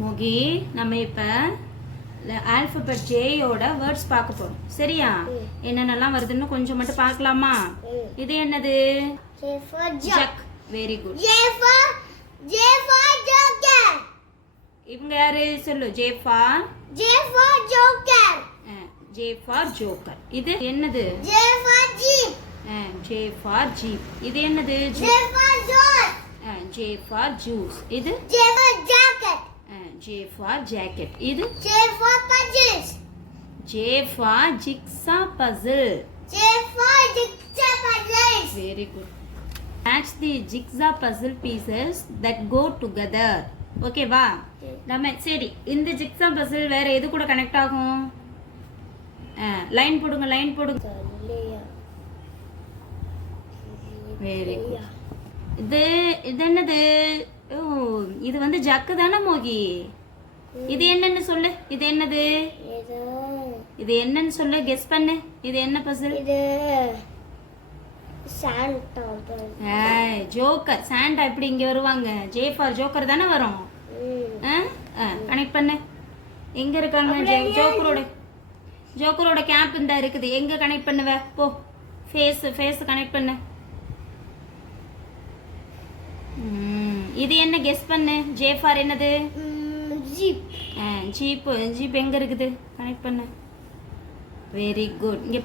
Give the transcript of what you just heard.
மோகி நம்ம இப்ப alphabet ஜேயோட words பார்க்க போறோம். சரியா? என்னென்னலாம் வருதுன்னு கொஞ்சம் மட்டும் பார்க்கலாமா? இது என்னது? J for jug. Very good. J for joker. இவங்க யாரு சொல்லு? J for joker. J for joker. இது என்னது? J for jeep. J for jeep. இது என்னது? J for door. J for juice. இது J for jacket. J for jacket. இது J for puzzles. J for jigsaw puzzle. J for jigsaw puzzles. Very good. Match the jigsaw puzzle pieces that go together. Okay வா? நம்ம சரி இந்த jigsaw puzzle வேற எது கூட connect ஆகும்? Line போடுங்க, லைன் போடுங்க. Very good. இது என்னது? ஓ இது வந்து ஜக்கு தானே மோகி? இது என்னன்னு சொல்லு. இது என்னது? இது என்னன்னு சொல்லு, கெஸ் பண்ணு. இது என்ன பசில்? இது சாண்டா. ஜோக்கர். சாண்டா எப்படி இங்க வருவாங்க? ஜே ஃபார் ஜோக்கர் தானே வரும். கனெக்ட் பண்ணு. எங்க இருக்காங்க? ஜோக்கரோட கேப் இந்த இருக்குது. எங்க கனெக்ட் பண்ணுவ? போ. ஃபேஸ் கனெக்ட் பண்ணு. இது என்ன கெஸ் பண்ணு? ஜே ஃபார் என்னது? ஜீப். ஜீப் எங்க இருக்குது? கனெக்ட் பண்ணு. Very good. இங்க